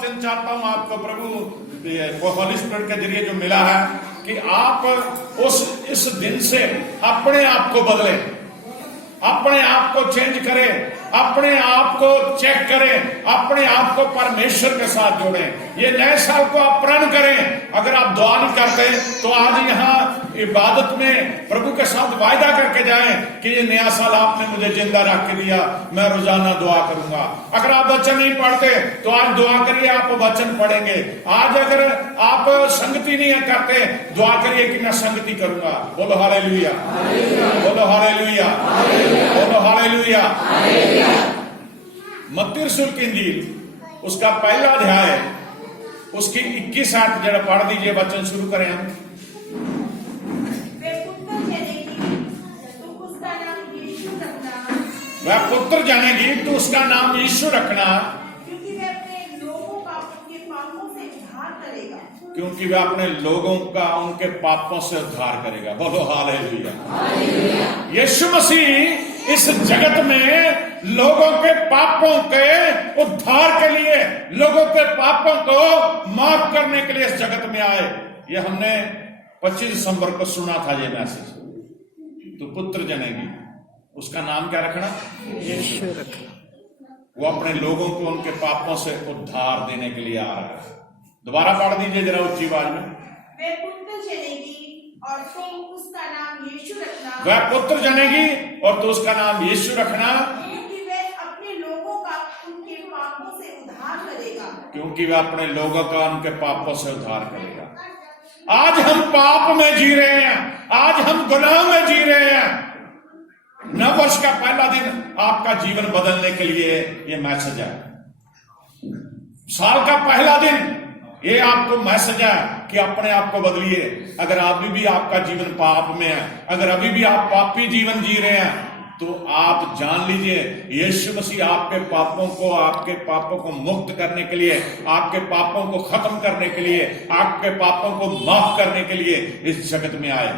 वचन चाहता हूं आपको प्रभु होली स्पिरिट के जरिए जो मिला है कि आप इस दिन से अपने आप को बदलें, अपने आप को चेंज करें, अपने आप को चेक करें, अपने आप को परमेश्वर के साथ जोड़ें। ये नए साल को आप प्रण करें। अगर आप दुआ नहीं करते तो आज यहाँ इबादत में प्रभु के साथ वायदा करके जाएं कि ये नया साल आपने मुझे जिंदा रख के दिया, मैं रोजाना दुआ करूंगा। अगर आप वचन नहीं पढ़ते तो आज दुआ करिए, आप वचन पढ़ेंगे। आज अगर आप संगति नहीं करते, दुआ करिए कि मैं संगति करूंगा। बोलो हालेलुया, बोलो हालेलुया, बोलो हालेलुया। मत्ती रसूल की इंजील उसका पहला अध्याय उसकी 21 जरा पढ़ दीजिए, वचन शुरू करें हम। वह पुत्र जनेगी तो उसका नाम यीशु रखना, क्योंकि वह अपने लोगों का उनके पापों से उद्धार करेगा। क्योंकि वह अपने लोगों का उनके पापों से उद्धार करेगा। बोलो हालेलुया। यीशु मसीह इस जगत में लोगों के पापों के उद्धार के लिए, लोगों के पापों को माफ करने के लिए इस जगत में आए। ये हमने 25 दिसंबर को सुना था ये मैसेज। तो पुत्र जनेगी, उसका नाम क्या रखना? यीशु रखना। वो अपने लोगों को उनके पापों से उद्धार देने के लिए आ रहा है। दोबारा पढ़ दीजिए जरा ऊंची आवाज में। वह पुत्र जनेगी और तो उसका नाम यीशु रखना। वह पुत्र जनेगी और तो उसका नाम यीशु रखना, क्योंकि वह अपने लोगों का उनके पापों से उद्धार करेगा। क्योंकि वह अपने लोगों का उनके पापों से उद्धार करेगा। आज हम पाप में जी रहे हैं, आज हम गुनाह में जी रहे हैं। नव वर्ष का पहला दिन आपका जीवन बदलने के लिए ये मैसेज है। साल का पहला दिन ये आपको मैसेज है कि अपने आप को बदलिए। अगर अभी भी आपका जीवन पाप में है, अगर अभी भी आप पापी जीवन जी रहे हैं, तो आप जान लीजिए यीशु मसीह आपके पापों को मुक्त करने के लिए, आपके पापों को खत्म करने के लिए, आपके पापों को माफ करने के लिए इस जगत में आए।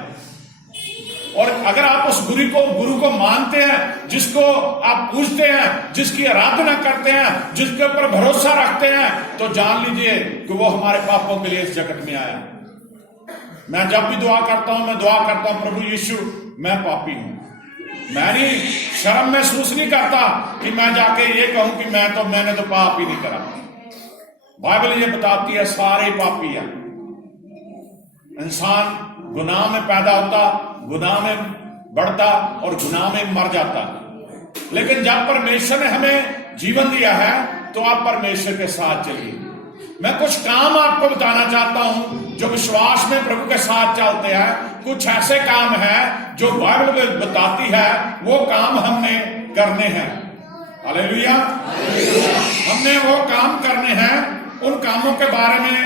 और अगर आप उस गुरु को मानते हैं, जिसको आप पूजते हैं, जिसकी आराधना करते हैं, जिसके ऊपर भरोसा रखते हैं, तो जान लीजिए कि वो हमारे पापों के लिए इस जगत में आया। मैं जब भी दुआ करता हूं, मैं दुआ करता हूं प्रभु यीशु मैं पापी हूं। मैंने शर्म महसूस नहीं करता कि मैं जाके ये कहूं कि मैंने तो पाप ही नहीं करा। बाइबल ये बताती है सारे पापी हैं। इंसान गुनाह में पैदा होता, गुनाह में बढ़ता और गुनाह में मर जाता। लेकिन जब परमेश्वर ने हमें जीवन दिया है तो आप परमेश्वर के साथ चलिए। मैं कुछ काम आपको बताना चाहता हूं जो विश्वास में प्रभु के साथ चलते हैं। कुछ ऐसे काम हैं जो बाइबल बताती है, वो काम हमने करने हैं। हालेलुया। हमने वो काम करने हैं। उन कामों के बारे में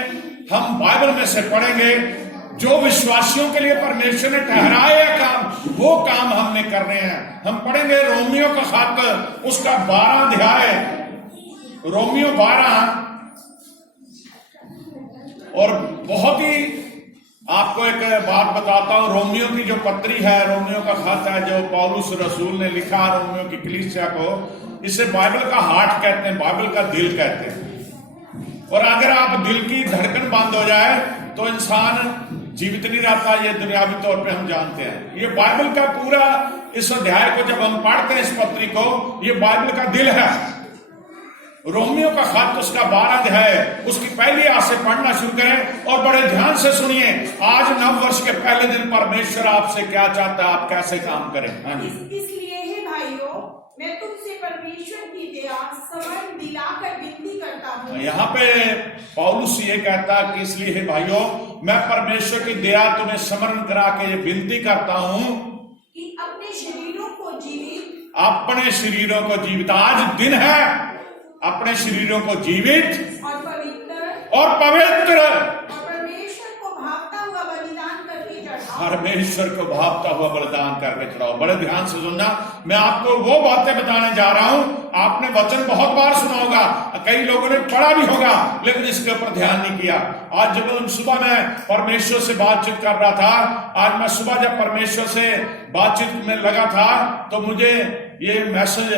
हम बाइबल में से पढ़ेंगे जो विश्वासियों के लिए परमेश्वर ने ठहराए काम, वो काम हमने करने हैं। हम पढ़ेंगे रोमियो का खत उसका 12 अध्याय, रोमियो 12। और बहुत ही आपको एक बात बताता हूं, रोमियो की जो पत्री है, रोमियो का खत है जो पौलुस रसूल ने लिखा रोमियो की कलीसिया को, इसे बाइबल का हार्ट कहते हैं, बाइबल का दिल कहते हैं। और अगर आप दिल की धड़कन बंद हो जाए तो इंसान जीवित नहीं रहता। ये दुनियावी तौर पे हम जानते हैं। ये बाइबल का पूरा इस अध्याय को जब हम पढ़ते हैं, इस पत्री को, ये बाइबल का दिल है। रोमियो का खत उसका 12 अध्याय, उसकी पहली आयत से पढ़ना शुरू करें और बड़े ध्यान से सुनिए। आज नव वर्ष के पहले दिन परमेश्वर आपसे क्या चाहता है, आप कैसे काम करें। हाँ जी। इसलिए हे भाइयों, मैं तुमसे परमेश्वर की दया स्मरण दिलाकर विनती करता हूँ। यहाँ पे पौलुस ये कहता कि इसलिए हे भाइयों, मैं परमेश्वर की दया तुम्हें स्मरण करा के ये विनती करता हूँ कि अपने शरीरों को जीवित, अपने शरीरों को जीवित, आज दिन है, अपने शरीरों को जीवित और पवित्र और पवित्र परमेश्वर को भावता हुआ बलिदान करके चढ़ाओ। परमेश्वर को भावता हुआ बलिदान करके चढ़ाओ। बड़े ध्यान से सुनना, मैं आपको वो बातें बताने जा रहा हूं। आपने वचन बहुत बार सुना होगा, कई लोगों ने पढ़ा भी होगा, लेकिन इसके ऊपर ध्यान नहीं किया। आज जब सुबह मैं परमेश्वर से बातचीत कर रहा था, आज मैं सुबह जब परमेश्वर से बातचीत में लगा था, तो मुझे ये मैसेज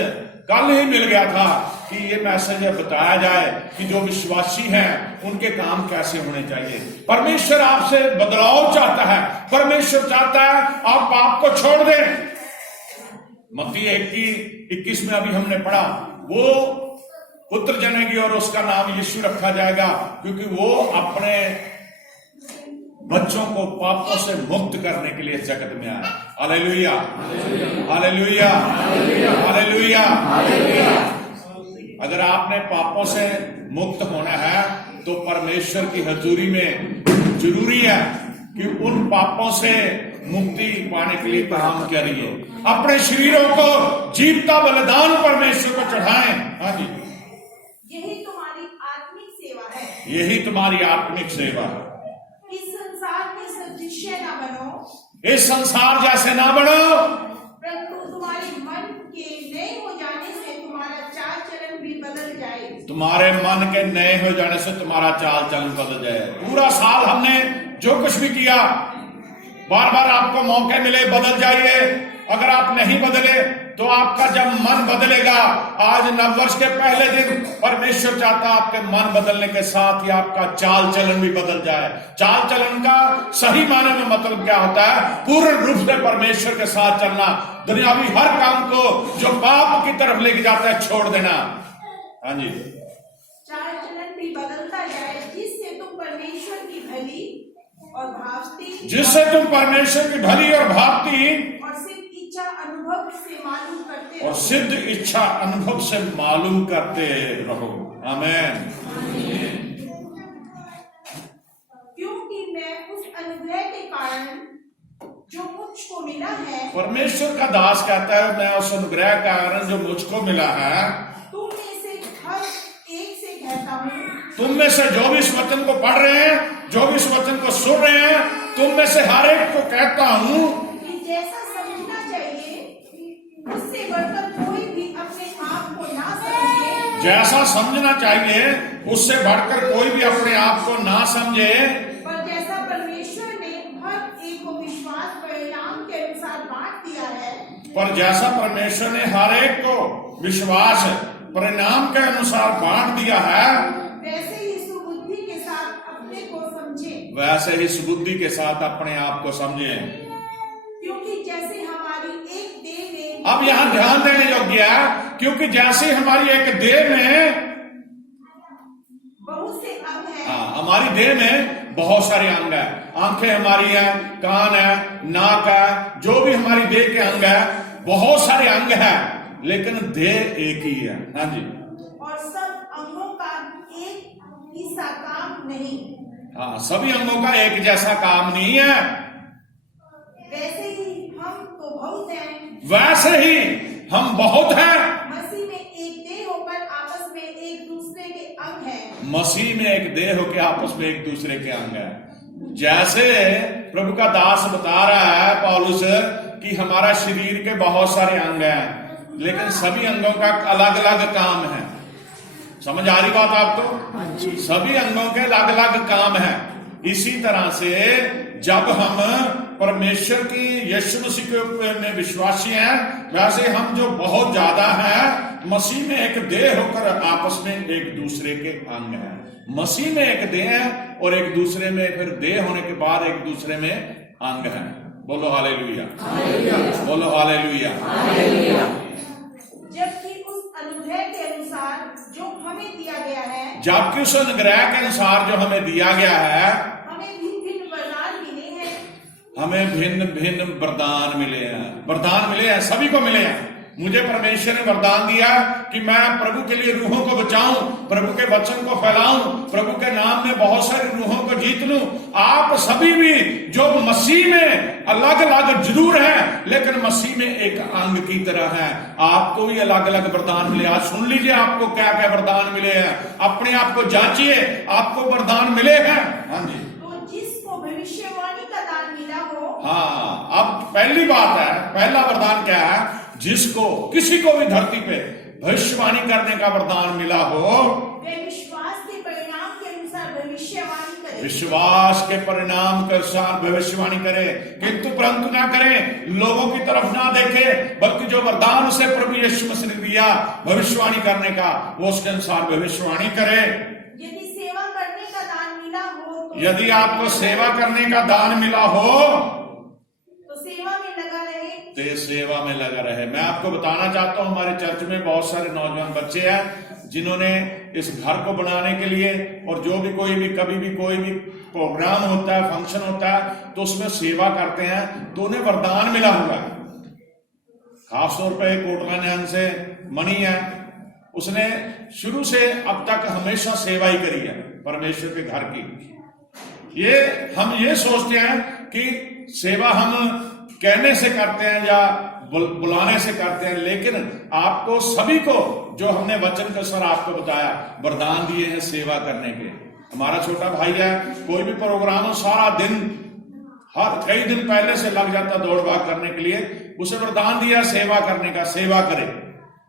कल ही मिल गया था कि ये मैसेज बताया जाए कि जो विश्वासी हैं उनके काम कैसे होने चाहिए। परमेश्वर आपसे बदलाव चाहता है। परमेश्वर चाहता है आप पाप को छोड़ दें। मत्ती 1:21 में अभी हमने पढ़ा, वो पुत्र जनेगी और उसका नाम यीशु रखा जाएगा, क्योंकि वो अपने बच्चों को पापों से मुक्त करने के लिए इस जगत में आया। Hallelujah, hallelujah, hallelujah. अगर आपने पापों से मुक्त होना है तो परमेश्वर की हजूरी में जरूरी है कि उन पापों से मुक्ति पाने के लिए काम करिए। अपने शरीरों को जीवता बलिदान परमेश्वर को चढ़ाएं। हाँ जी, यही तुम्हारी आत्मिक सेवा है। यही तुम्हारी आत्मिक सेवा है। इस संसार के सदृश्य ना बनो, इस संसार जैसे ना बनो, परंतु तुम्हारे मन के नए हो जाने से तुम्हारा चाल चलन भी बदल जाए। तुम्हारे मन के नए हो जाने से तुम्हारा चाल चलन बदल जाए। पूरा साल हमने जो कुछ भी किया, बार बार आपको मौके मिले बदल जाइए। अगर आप नहीं बदले तो आपका जब मन बदलेगा, आज नववर्ष के पहले दिन परमेश्वर चाहता आपके मन बदलने के साथ ही आपका चाल चलन भी बदल जाए। चाल चलन का सही माने में मतलब क्या होता है? पूर्ण रूप से परमेश्वर के साथ चलना, दुनियावी हर काम को जो पाप की तरफ लेके जाता है छोड़ देना। हाँ जी, चाल चलन भी बदलता जाए, जिससे तुम परमेश्वर की भली और भावती, जिससे तुम परमेश्वर की भली और भावती और सिद्ध इच्छा अनुभव से मालूम करते और सिद्ध इच्छा अनुभव से मालूम करते रहो। आमीन। क्योंकि मैं उस अनुग्रह के कारण जो मुझको मिला है, परमेश्वर का दास कहता है, मैं उस अनुग्रह के कारण जो मुझको मिला है, तुम में से हर एक से कहता हूँ, तुम में से जो भी इस वचन को पढ़ रहे हैं, जो भी इस वचन को सुन रहे हैं, तुम में से हर एक को कहता हूँ कि जैसा समझना चाहिए उससे बढ़कर कोई भी अपने आप को ना समझे, जैसा समझना चाहिए उससे बढ़कर कोई भी अपने आप को ना समझे, पर जैसा परमेश्वर ने हर एक को विश्वास परिणाम के अनुसार बांट दिया है, पर जैसा परमेश्वर ने हर एक को विश्वास परिणाम के अनुसार बांट दिया है, वैसे ही सुबुद्धि के साथ अपने को समझे। वैसे ही सुबुद्धि के साथ अपने आप को समझे। क्योंकि जैसे हमारी एक देह में, अब यहाँ ध्यान देने योग्य है, क्योंकि जैसे हमारी एक देह में, बहुत से अंग हैं, हाँ, हमारी देह में बहुत सारे अंग है। आंखें हमारी है, कान है, नाक है, जो भी हमारी देह के अंग है, बहुत सारे अंग है, लेकिन देह एक ही है। हाँ जी, और सब अंगों का एक हिस्सा काम नहीं। हाँ, सभी अंगों का एक जैसा काम नहीं है। वैसे ही हम तो बहुत हैं, वैसे ही हम बहुत हैं। मसीह में एक देह होकर आपस में एक दूसरे के अंग हैं। मसीह में एक देह होकर आपस में एक दूसरे के अंग है। जैसे प्रभु का दास बता रहा है पौलुस कि हमारा शरीर के बहुत सारे अंग हैं, लेकिन सभी अंगों का अलग अलग काम है। समझ आ रही बात आपको? सभी अंगों के अलग अलग काम है। इसी तरह से जब हम परमेश्वर की यीशु मसीह के में विश्वासी हैं, वैसे हम जो बहुत ज्यादा हैं, मसीह में एक देह होकर आपस में एक दूसरे के अंग हैं। मसीह में एक देह है और एक दूसरे में फिर देह होने के बाद एक दूसरे में अंग है। बोलो हालेलुया, बोलो हालेलुया। जबकि उस अनुग्रह के अनुसार जो हमें दिया गया है, जबकि उस अनुग्रह के अनुसार जो हमें दिया गया है, हमें भिन्न भिन्न वरदान मिले हैं। हमें भिन्न भिन्न वरदान मिले हैं। वरदान मिले हैं, सभी को मिले हैं। मुझे परमेश्वर ने वरदान दिया कि मैं प्रभु के लिए रूहों को बचाऊं, प्रभु के वचन को फैलाऊं, प्रभु के नाम में बहुत सारी रूहों को जीत लूं। आप सभी भी जो मसीह में अलग अलग जरूर हैं, लेकिन मसीह में एक अंग की तरह है, आपको भी अलग अलग वरदान मिले। आज सुन लीजिए आपको क्या क्या वरदान मिले हैं। अपने आप को जांचिए, आपको वरदान मिले हैं। हाँ जी, तो जिसको भविष्यवाणी का दान मिला हो, हाँ, अब पहली बात है, पहला वरदान क्या है? जिसको किसी को भी धरती पे भविष्यवाणी करने का वरदान मिला हो, वे विश्वास के परिणाम के अनुसार भविष्यवाणी करें। विश्वास के परिणाम के अनुसार भविष्यवाणी करे, किंतु परंतु ना करे, लोगों की तरफ ना देखे, बल्कि जो वरदान उसे प्रभु यीशु मसीह ने दिया भविष्यवाणी करने का, वो उसके अनुसार भविष्यवाणी करे। यदि सेवा करने का दान मिला हो तो यदि आपको सेवा करने का दान मिला हो तो सेवा में लगा रहे। तो सेवा में लगा रहे। मैं आपको बताना चाहता हूं, हमारे चर्च में बहुत सारे नौजवान बच्चे हैं जिन्होंने इस घर को बनाने के लिए, और जो भी कोई भी कभी भी कोई भी प्रोग्राम होता है, फंक्शन होता है, तो उसमें सेवा करते हैं, तो उन्हें वरदान मिला हुआ है। खासतौर पर कोटला न्यान से मणि है, उसने शुरू से अब तक हमेशा सेवा ही करी है परमेश्वर के घर की। ये हम ये सोचते हैं कि सेवा हम कहने से करते हैं या बुलाने से करते हैं, लेकिन आपको सभी को जो हमने वचन के सर आपको बताया वरदान दिए हैं सेवा करने के। हमारा छोटा भाई है, कोई भी प्रोग्राम हो सारा दिन, हर कई दिन पहले से लग जाता दौड़ भाग करने के लिए, उसे वरदान दिया सेवा करने का, सेवा करे।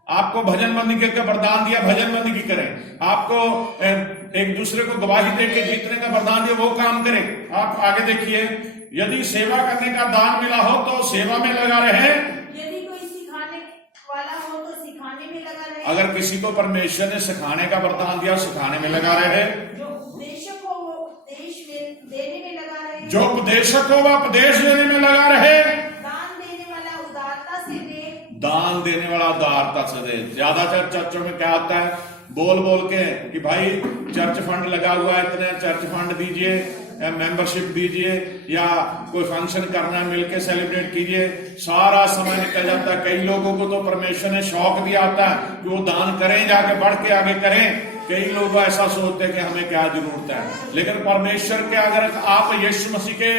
आपको भजन बंदगी का वरदान दिया, भजन बंदगी करें। आपको एक दूसरे को गवाही देके जीतने का वरदान दिया, वो काम करें। आप आगे देखिए, यदि सेवा करने का दान मिला हो तो सेवा में लगा रहे। यदि कोई सिखाने वाला हो तो सिखाने में लगा रहे। अगर किसी को परमेश्वर ने सिखाने का वरदान दिया, सिखाने में लगा रहे। जो उपदेशक हो वो उपदेश देने में लगा रहे। जो उपदेशक हो वह उपदेश देने में लगा रहे। दान देने वाला उदारता से दे। दान देने वाला उदारता से दे। ज्यादातर चर्चों में क्या आता है, बोल बोल के कि भाई चर्च फंड लगा हुआ है, इतने चर्च फंड दीजिए, मेंबरशिप दीजिए, या कोई फंक्शन करना है मिलके सेलिब्रेट कीजिए, सारा समय निकल जाता है। कई लोगों को तो परमेश्वर ने शौक दिया आता है कि वो दान करें, जाके बढ़ के आगे करें। कई लोग ऐसा सोचते हैं कि हमें क्या जरूरत है, लेकिन परमेश्वर के, अगर आप यीशु मसीह के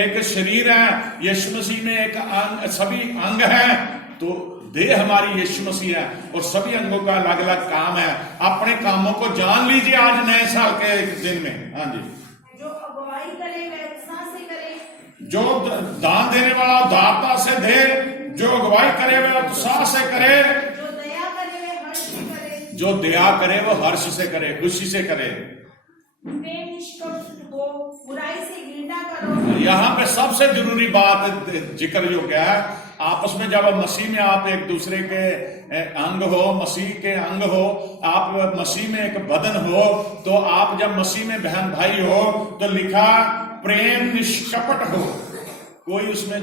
एक शरीर हैं, यीशु मसीह में एक अंग, सभी अंग हैं, तो देह हमारी यीशु मसीह है और सभी अंगों का अलग अलग काम है। अपने कामों को जान लीजिए आज नए साल के दिन में। हाँ जी, जो अगुवाई करे वह उत्साह से करे। जो दान देने वाला उदारता से दे, जो अगुवाई करे वह उत्साह से करे, जो दया करे वह हर्ष से करे। जो दया करे वो हर्ष से करे, खुशी से करे। प्रेम निष्कपट हो, बुराई से घृणा करो। यहाँ पे सबसे जरूरी बात जिक्र योग्य है, आपस में जब मसीह में आप एक दूसरे के अंग हो, मसीह के अंग हो, आप मसीह में एक बदन हो, तो आप जब मसीह में बहन भाई हो तो लिखा प्रेम निष्कपट हो। कोई उसमें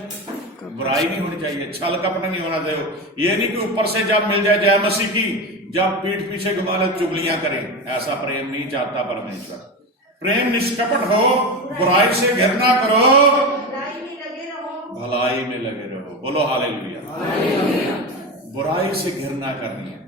बुराई नहीं होनी चाहिए, छल कपट नहीं होना चाहिए। ये नहीं कि ऊपर से जब मिल जाए जय मसीह की, जब पीठ पीछे घुमा ले चुगलियां करें, ऐसा प्रेम नहीं चाहता परमेश्वर। प्रेम निष्कपट हो, बुराई से घृणा करो, भलाई में लगे रहो। भलाई में लगे रहो। बोलो हालेलुया। बुराई से घृणा करनी है।